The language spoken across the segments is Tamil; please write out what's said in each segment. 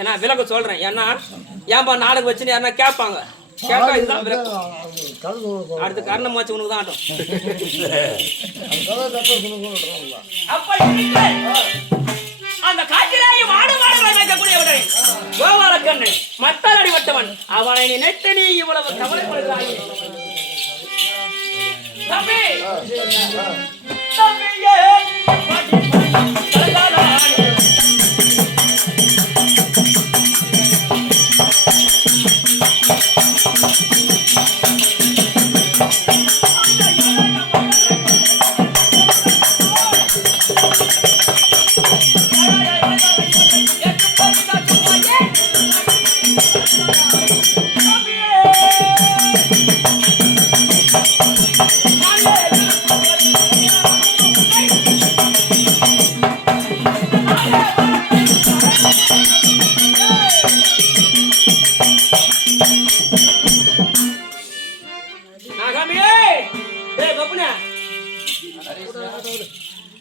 ஏன்னா விலக சொல்றேன். ஏன்னா ஏன்பா நாடகம் வச்சுன்னு யாருன்னா கேட்பாங்க. கேட்டா இதுதான் அடுத்த காரணமாச்சு உனக்கு தான் ஆட்டம். அந்த காட்டிலேயே மாடு மாடுகளை வைக்கக்கூடியவனை கோபாலக்கண்ணு மத்தால் அடிபட்டவன். அவனை நினைத்து நீ இவ்வளவு கவலைப்படுகிறாய். தம்பி தம்பியே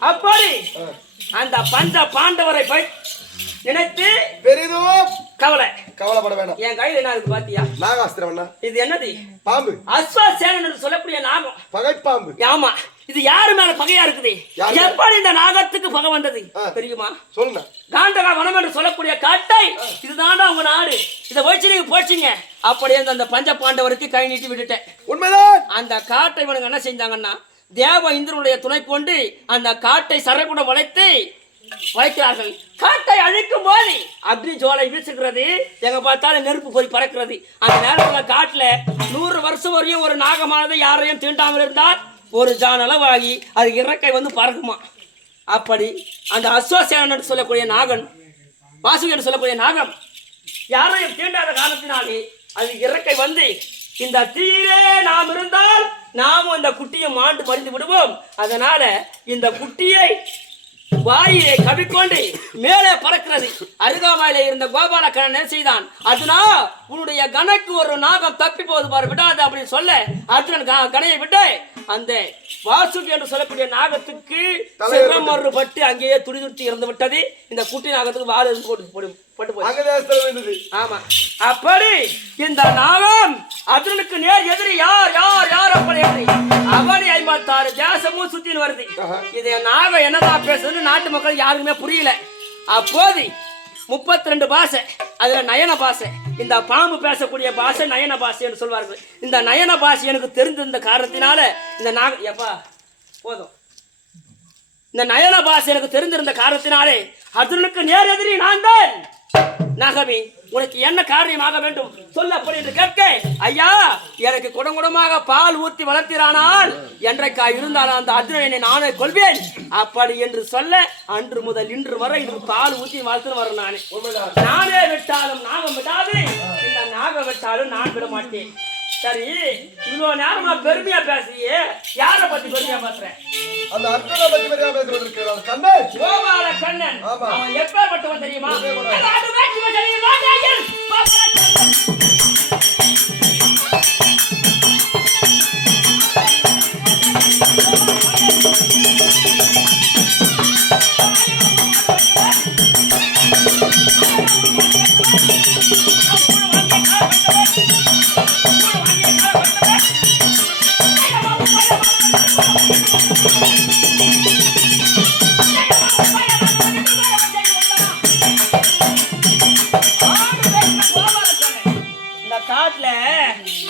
அப்படி அந்த பஞ்ச பாண்டவரை போய் நினைத்து பெரிதும் கவலைப்பட வேண்டாம். என் கையில் என்ன இருக்கு பாத்தியா? நாகாஸ்திரம். இது என்னது? பாம்பு. அஸ்வசேனன் என்று சொல்லக்கூடிய நாகம். பகை பாம்பு. ஆமா. இது யாரு மேல பகையா இருக்குது? எப்படி இந்த நாகத்துக்கு பகை வந்தது தெரியுமா? சொல்லுங்க. காண்டகா வனம் என்று சொல்லக்கூடிய காட்டை இதுதான்டா உங்க நாடு, இதை வச்சு நீங்க போச்சுங்க. அப்படியே அந்த பஞ்ச பாண்டவருக்கு கை நீட்டி விட்டுட்டேன். உண்மைதான். அந்த காட்டை இவனுங்க என்ன செஞ்சாங்கன்னா தேவ இந்திரனுடைய துணை கொண்டு அந்த காட்டை சரக்குட வளைக்கிறார்கள். காட்டை அழிக்கும் போது அக்னி ஜோலை வீசுகிறது. எங்க பார்த்தாலும் நெருப்பு போய் பறக்கிறது. அந்த நேரத்தில் காட்டுல 100 வருஷம் வரையும் ஒரு நாகமானது யாரையும் தீண்டாமல் இருந்தால் ஒரு ஜான் அளவாகி அது இறக்கை வந்து பறக்குமா. அப்படி அந்த அஸ்வசேனன் சொல்லக்கூடிய நாகன், வாசுகி என்று சொல்லக்கூடிய நாகம் யாரையும் தீண்டாத காரணத்தினாலே அது இறக்கை வந்து இந்த தீயிலே நாம் இருந்தால் நாமும் இந்த குட்டியை மாண்டு மறிந்து விடுவோம். அதனால இந்த குட்டியை வாயிலே கவிக்கொண்டு மேலே பறக்கிறது. அருகாமையில இருந்த கோபாலக்கண்ணன் என்ன செய்தான்? அர்ஜுனா, உன்னுடைய கணைக்கு ஒரு நாகம் தப்பி போகுது பாரு, விடாது அப்படின்னு சொல்ல அர்ஜுனன் கணையை விட்டு அந்த வாசுகி என்று சொல்லக்கூடிய நாகத்துக்கு சிரமறு பட்டு அங்கேயே துடிதுட்டி இறந்து விட்டது. இந்த குட்டி நாகத்துக்கு வாழ போட்டு ஆமா. அப்படி இந்த நாகம் அர்ஜுனுக்கு நேர் எதிரி யார் யார் யார் அப்படி அவனை 56 தேசமும் சுத்தின்னு வருது. இது நாகம் என்னதான் பேசுறது நாட்டு மக்கள் யாருக்குமே புரியல. அப்போது 32 பாஷை, அதுல நயன பாஷை, இந்த பாம்பு பேசக்கூடிய பாஷை நயன பாஷை என்று சொல்வார்கள். இந்த நயன பாஷை எனக்கு தெரிந்திருந்த காரணத்தினால இந்த நாக எப்பா போதும், இந்த நயன பாஷை எனக்கு தெரிந்திருந்த காரணத்தினாலே அர்ஜுனுக்கு நேர் எதிரி நான் தான். நாகமே, உனக்கு என்ன காரியமாக வேண்டும் சொல்ல அப்படி என்று கேட்க, ஐயா எனக்கு குடங்குடமாக பால் ஊற்றி வளர்த்திரானால் என்றைக்கா இருந்தாலும் அந்த அர்ஜுனனை நானே கொள்வேன் அப்படி என்று சொல்ல அன்று முதல் இன்று வரை இது பால் ஊற்றி வளர்த்து வர நானே விட்டாலும் நாகம் விடாது, இந்த நாகம் விட்டாலும் நான் விட மாட்டேன். சரி, இவ்வளவு நேரமா பெருமையா பேசுறியே, யார பத்தி பெருமையா பேசுறேன்? அந்த அர்ஜுன பத்தி பெருமையா பேசுறேன். கண்ணன், கோபாலக்கண்ணன். அவன் எப்பேற்பட்டவன் தெரியுமா?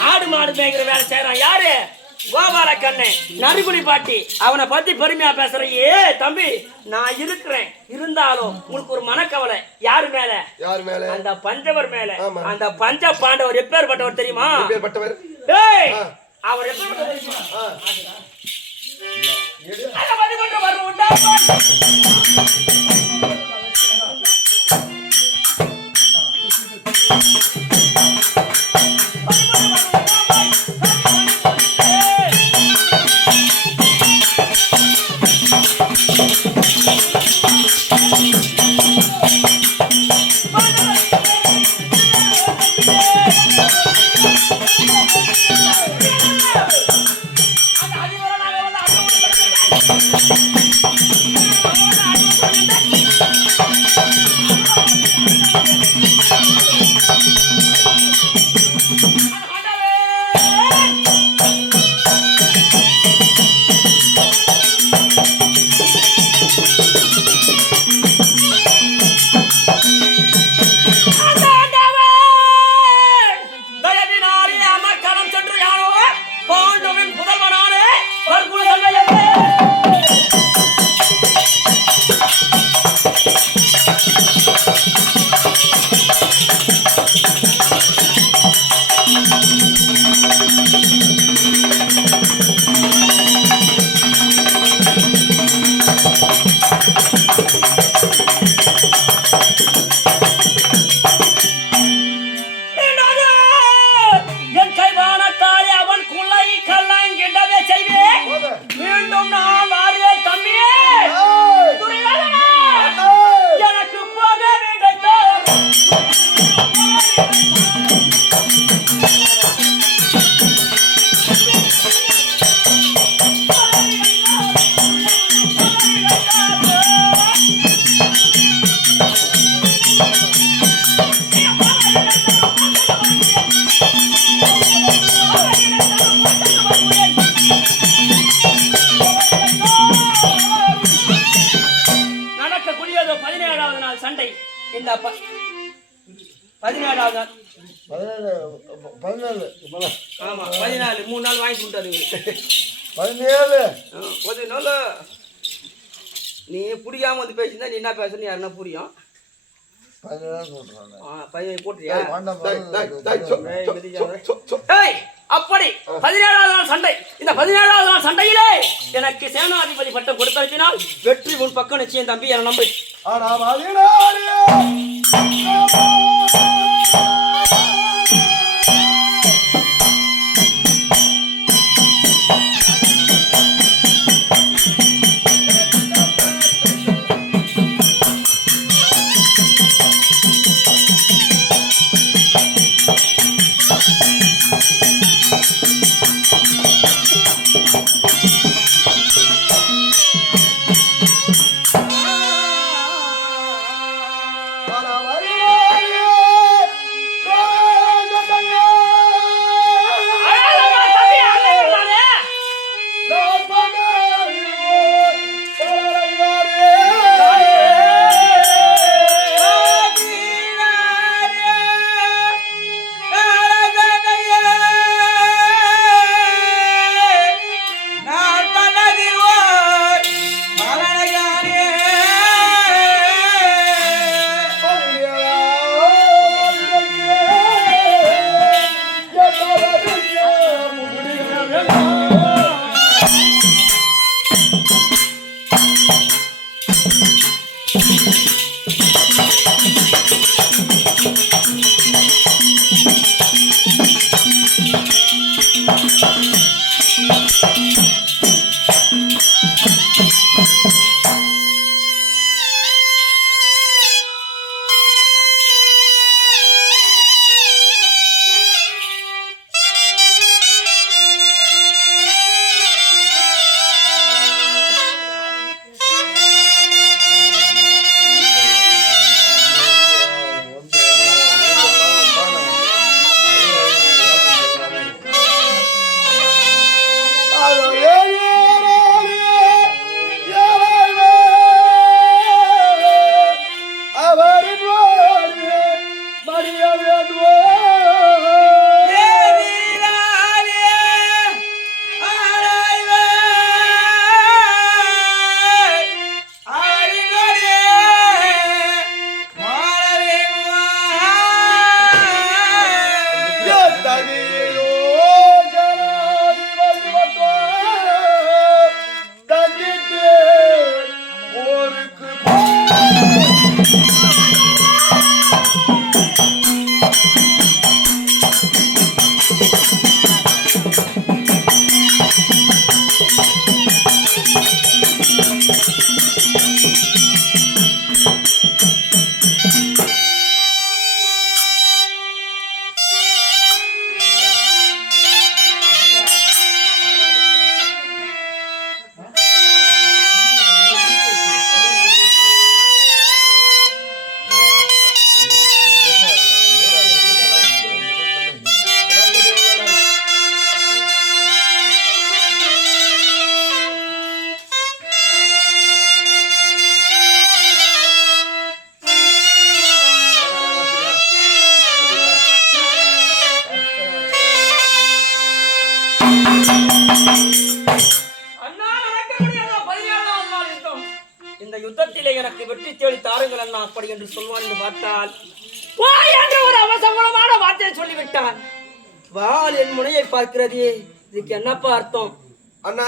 ஆடு மாடு மேய்க்கிற வேலை செய்யறான் யாரு? கோபாலக்கண்ணன் நரிக்குடி பாட்டி. அவனை பத்தி பெருமையா பேசுறையே தம்பி, நான் இருக்கிறேன். இருந்தாலும் உனக்கு ஒரு மனக்கவலை. யாரு மேல? யாரு மேல? அந்த பஞ்சவர் மேல. அந்த பஞ்ச பாண்டவர் எப்பேற்பட்டவர் தெரியுமா? எப்பேற்பட்டவர்? அவர் எப்பேற்பட்டவர் தெரியுமா? 17வது நாள் சண்டை. இந்த 17வது நாள். 14 ஆமா 14 3 நாள் வாங்கி கொடுத்தாரு. 17 14 நீ புரியாம வந்து பேசினா நீ என்ன பேசுற யாருன்னா புரியும். 17 சொல்றாங்க. பையன் போட்டுறியா? டேய் அப்படி 17வது நாள் சண்டை. இந்த 17வது நாள் சண்டையிலே எனக்கு சேனாதிபதி பட்டம் கொடுத்ததினால் வெற்றி உன் பக்கம் நிச்சயம் தம்பி, என நம்பு. ஆனா மதினாரே யுத்தத்திலே எனக்கு வெற்றி தேடி தாருங்கள் அண்ணா அப்படி என்று சொல்வான் என்று பார்த்தால் வாய் என்ற ஒரு அவசரமான வார்த்தையை சொல்லிவிட்டான். வாள் என் முனையை பார்க்கிறதே, இதுக்கு என்னப்பா அர்த்தம்? அண்ணா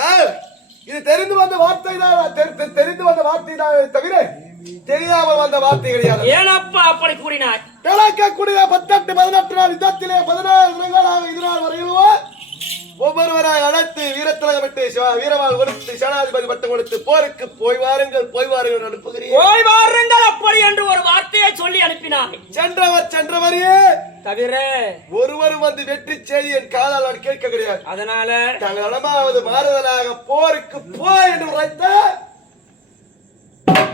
இது தெரிந்து வந்த வார்த்தை தான், தெரிந்து வந்த வார்த்தை தான் தவிர தெரியாமல் வந்த வார்த்தை கிடையாது. ஏனப்பா அப்படி கூறினார்? கிழக்கக்கூடிய 18 நாள் யுத்தத்திலே 14 தினங்களாக இதனால் வரையிலுவோம் ஒவ்வொருவராய் அழைத்து வீரத்திலகம் விட்டு வீரவாள் கொடுத்து சேனாதிபதி பட்டம் கொடுத்து போருக்கு போய் வாருங்கள் அனுப்புகிறேன். போய் வாருங்கள் அப்படி என்று ஒரு வார்த்தையை சொல்லி அனுப்பினார். சென்றவரையே தவிர ஒருவரும் வந்து வெற்றி செய்தி என் காதால் நான் கேட்க கிடையாது. அதனால தாங்கள் இடமாவது மாறுதலாக போருக்கு போய் என்று உரைத்த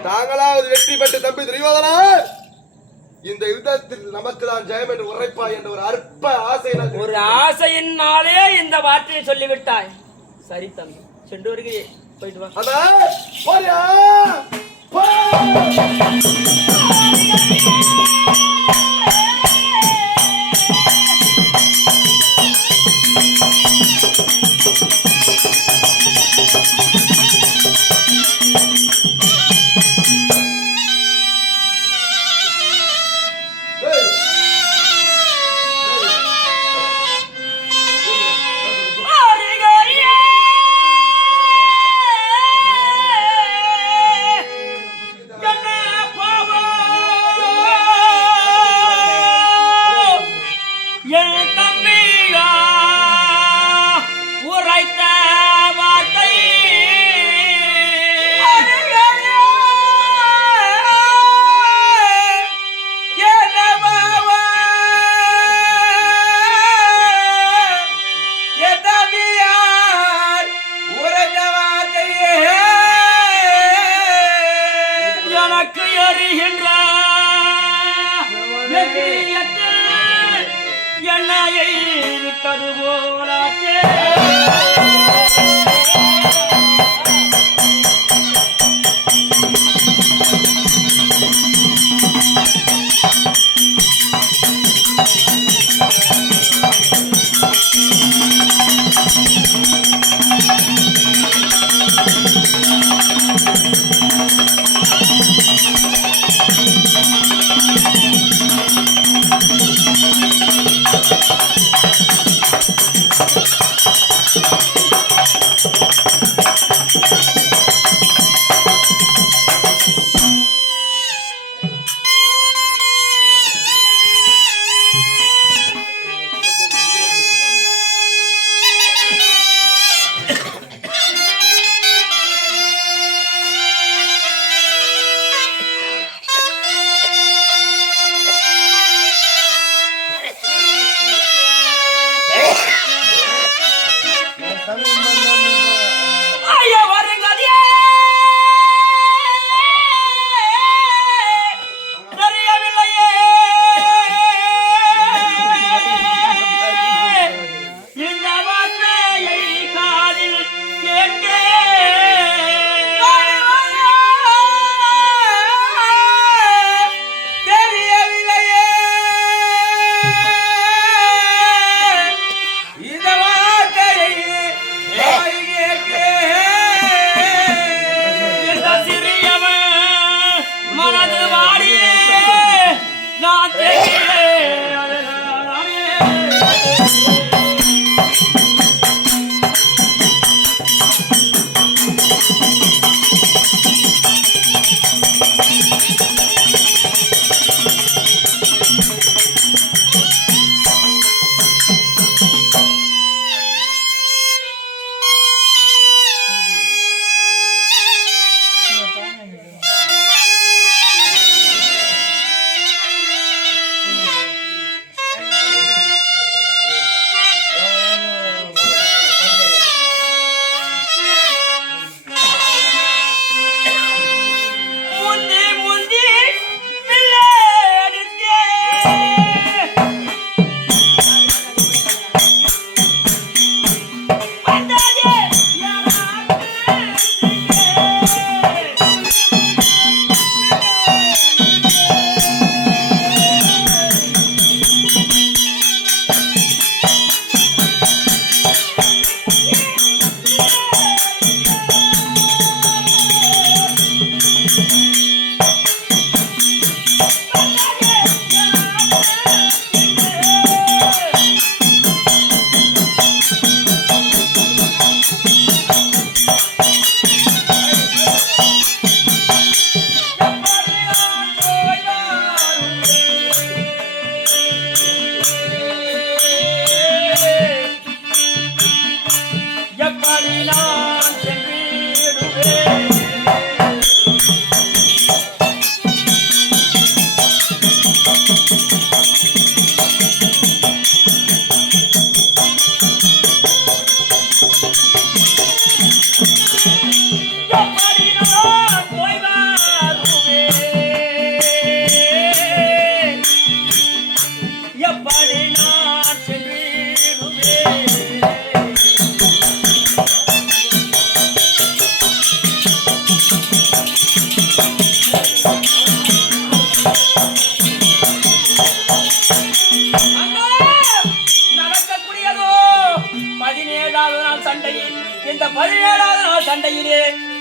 தாங்களாவது வெற்றி பெற்று தம்பி துரியோதனா இந்த யுத்தத்தில் நமக்கு தான் ஜெயம் என்று உரைப்பாய் என்ற ஒரு அற்ப ஆசை, ஒரு ஆசையினாலே இந்த வார்த்தையை சொல்லிவிட்டாய். சரி தம்பி, சென்று வருகிறேன், போயிட்டு வா. அதான் போறியா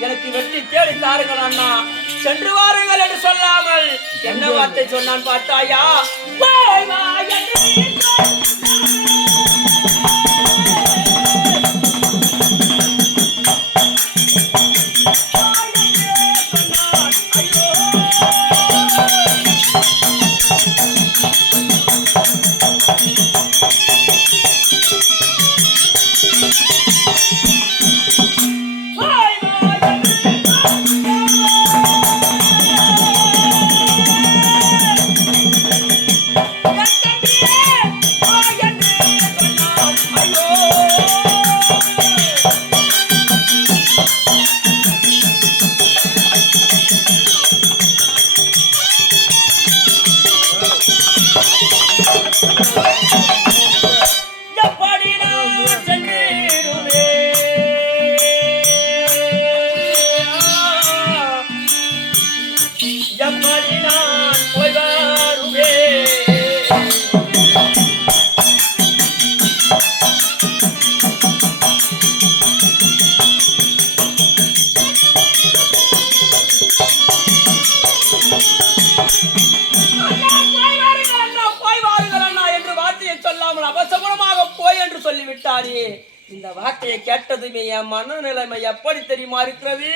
எனக்கு வெற்றி தேடி தாருங்கள் அண்ணா, சென்று வாருங்கள் என்று சொல்லாமல் என்ன வார்த்தை சொன்னான் பார்த்தாயா? போய் வா என்று சொல்லிவிட்டாரே. இந்த வார்த்தையை கேட்டதுமே என் மனநிலைமை எப்படி தெரியுமா இருக்கிறது?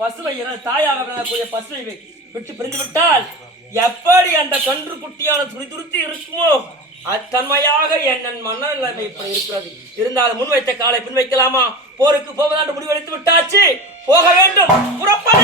பசுவை தாயாக விளங்கக்கூடிய பசுவை விட்டு பிரிந்து விட்டால் எப்படி அந்த கன்று குட்டியான துருத்தி இருக்குமோ அத்தன்மையாக என் மனநிலைமை இப்படி இருக்கிறது. இருந்தாலும் முன் வைத்த காலை பின் வைக்கலாமா? போருக்கு போவதாண்டு முடிவெடுத்து விட்டாச்சு, போக வேண்டும். புறப்படு.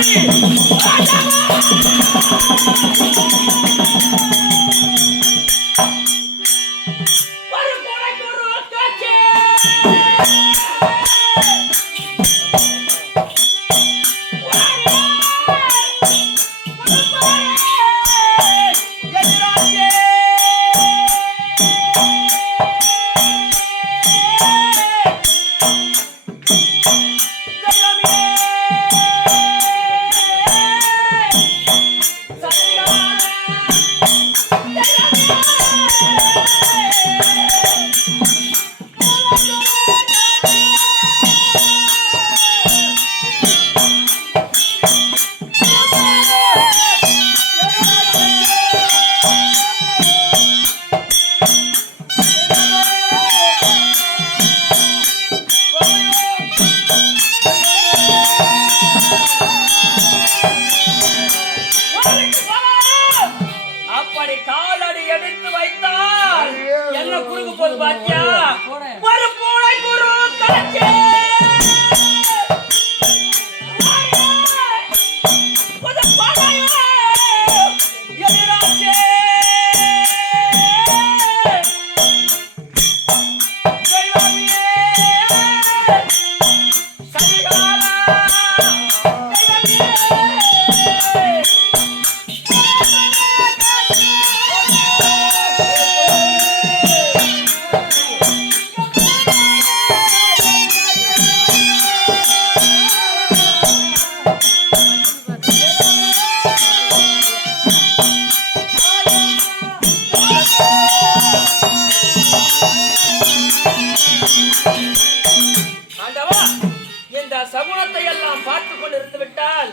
விட்டால்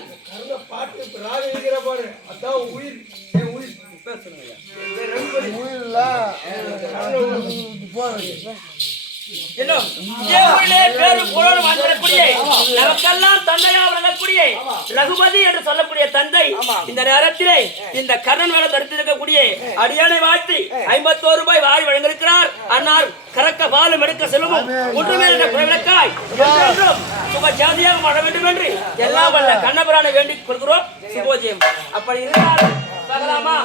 பாட்டு ராக எழுதிற பாரு அதான் உயிர் என் உயிர் இன்னும் தேவர்களே பேரு புகழோடு வாழ்ந்திடக்கூடிய நமக்கெல்லாம் தந்தையாக விளங்கக்கூடிய ரகுபதி என்று சொல்லக்கூடிய தந்தை இந்த நேரத்திலே இந்த கர்ணன் வேலை தடுத்திருக்கக்கூடிய அடியானை வாழ்த்தி 51 ரூபாய் வாரி வழங்கியிருக்கிறார். அன்னார் கறக்க பாலும் எடுக்க செல்வமும் ஒன்றுமே என்ற குறைவிலக்காய் என்றென்றும் சுக ஜாதியாக வாழ வேண்டும் என்று எல்லாம் வல்ல கண்ணபிரானை வேண்டிக் கொள்கிறோம். சுபோஜயம். அப்படி இருந்தால் போகலாமா?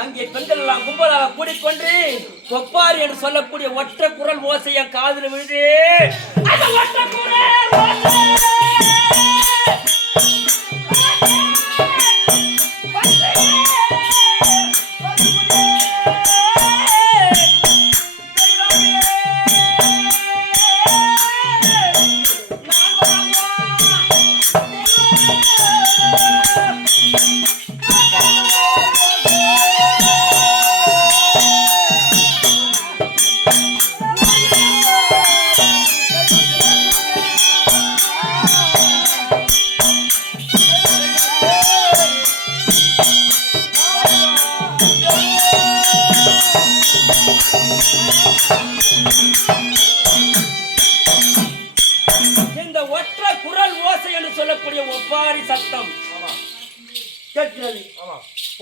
அங்கே பெண்கள் எல்லாம் கும்பலாக கூடிக்கொண்டு ஒப்பாரி என்று சொல்லக்கூடிய ஒற்றை குரல் ஓசைய காதில் விழுது. இந்த ஒற்றை குரல் ஓசை என்று சொல்லக்கூடிய ஒப்பாரி சத்தம் கேட்கிறது.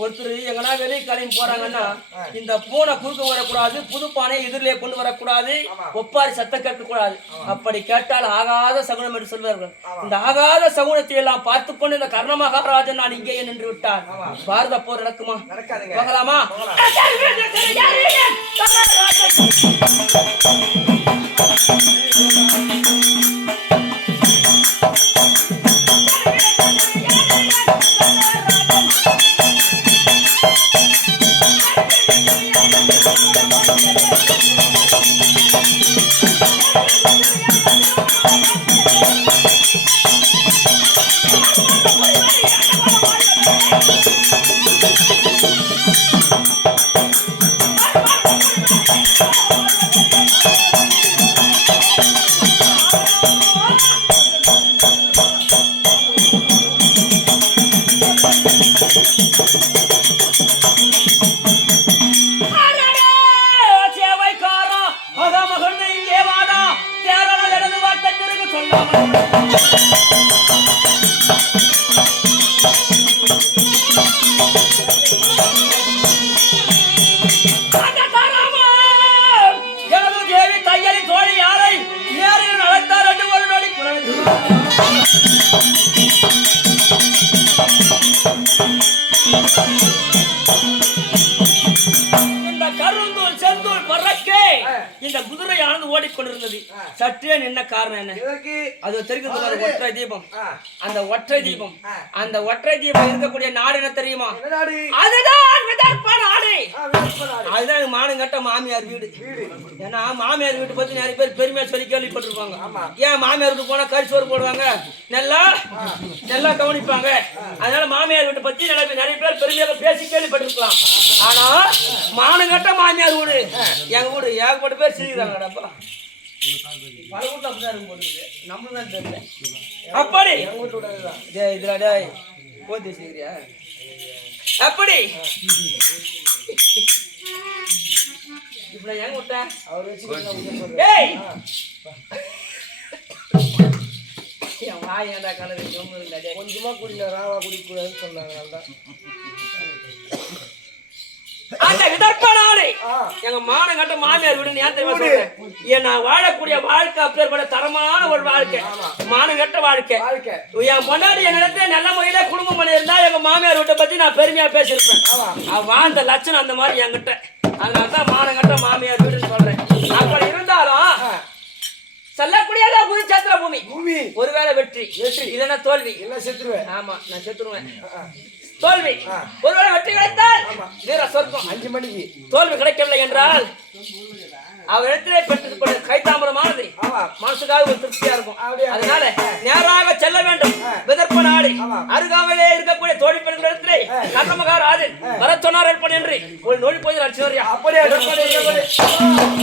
ஒருத்தர் எங்கன்னா வெளியே கலையும் போறாங்கன்னா இந்த பூனை குறுக்க வரக்கூடாது, புது பானை எதிரிலே கொண்டு வரக்கூடாது, ஒப்பாரி சத்தம் கேட்கக்கூடாது. அப்படி கேட்டால் ஆகாத சகுனம் என்று சொல்வார்கள். இந்த ஆகாத சகுனத்தை எல்லாம் பார்த்து கொண்டு இந்த கர்ண மகாராஜன் நான் இங்கே நின்று விட்டார். பாரத போர் நடக்குமா? போகலாமா? இந்த குதிரையானது ஓடிக்கொண்டிருந்தது. சற்றே நின்ன காரணம் என்ன? அது தெரிகிறது. ஒற்றை தீபம். அந்த ஒற்றை தீபம், அந்த ஒற்றை தீபம் இருக்கக்கூடிய நாடு என்ன தெரியுமா? அதுதான் விதர்ப்ப நாடு. அதுதான் மானங்கட்ட மாமியார் வீடு. ஏன்னா மாமியார் வீட்டு பத்தி நிறைய பேர் பெருமையா சொல்லி கேள்விப்பட்டிருப்பாங்க. ஏன் மாமியார் வீட்டு போனா கரிசோறு போடுவாங்க, நல்லா நல்லா கவனிப்பாங்க. அதனால மாமியார் வீட்டை பத்தி நிறைய பேர் பெருமையாக பேசி கேள்விப்பட்டிருக்கலாம். ஆனா மானங்கட்ட மாமியார் வீடு எங்க வீடு ஏகப்பட்ட பேர் சிரிக்கிறாங்க. பல வீட்டு அப்படிதான் இருக்கும் போது நம்மளும் தெரியல. அப்படி இதுல போதி செய்கிறியா? அப்படி இப்ப எங்க விட்டேன்? என் வாய் ஏன்டா கலரு ஜோம்புங்க டேய். கொஞ்சமா குடியில ராவா குடிக்கூடாதுன்னு சொன்னாங்க அதான். அந்த விதர்ப்ப நாடு ஆ. எங்க மானங்கட்ட மாமியார் வீடு ஏன் தெரியுமா சொல்றேன்? ஏன் நான் வாழக்கூடிய வாழ்க்கை அப்பேற்பட்ட தரமான ஒரு வாழ்க்கை, மானங்கட்ட வாழ்க்கை. வாழ்க்கை என் பொண்டாட்டி என்னிடத்துல நல்ல முறையில குடும்பம் பண்ணியிருந்தா எங்க மாமியார் வீட்டை பத்தி நான் பெருமையா பேசியிருப்பேன். அவ வாழ்ந்த லட்சணம் அந்த மாதிரி என்கிட்ட. அதனாலதான் மானங்கட்ட மாமியார் வீடுன்னு சொல்றேன். அப்படி இருந்தாலும் செல்லக்கூடியதா குருச்சேத்திர பூமி. பூமி ஒருவேளை வெற்றி இல்லைன்னா தோல்வி. எல்லாம் செத்துருவேன். ஆமா, நான் செத்துருவேன். தோல்வி ஒருவேளை வெற்றி கிடைத்தால் வீர சொர்க்கம். 5 மணிக்கு தோல்வி கிடைக்கவில்லை என்றால் அவர் இடத்திலே பெற்று கைத்தாமரமானது மனசுக்காக ஒரு திருப்தியா இருக்கும். அதனால நேராக செல்ல வேண்டும். விதர்ப்ப நாடு அருகாமையிலே இருக்கக்கூடிய தோழி பெண்கள் இடத்திலே கர்ணமகாராஜன் வர சொன்னார் என்று ஒரு நோய் போய் அப்படியே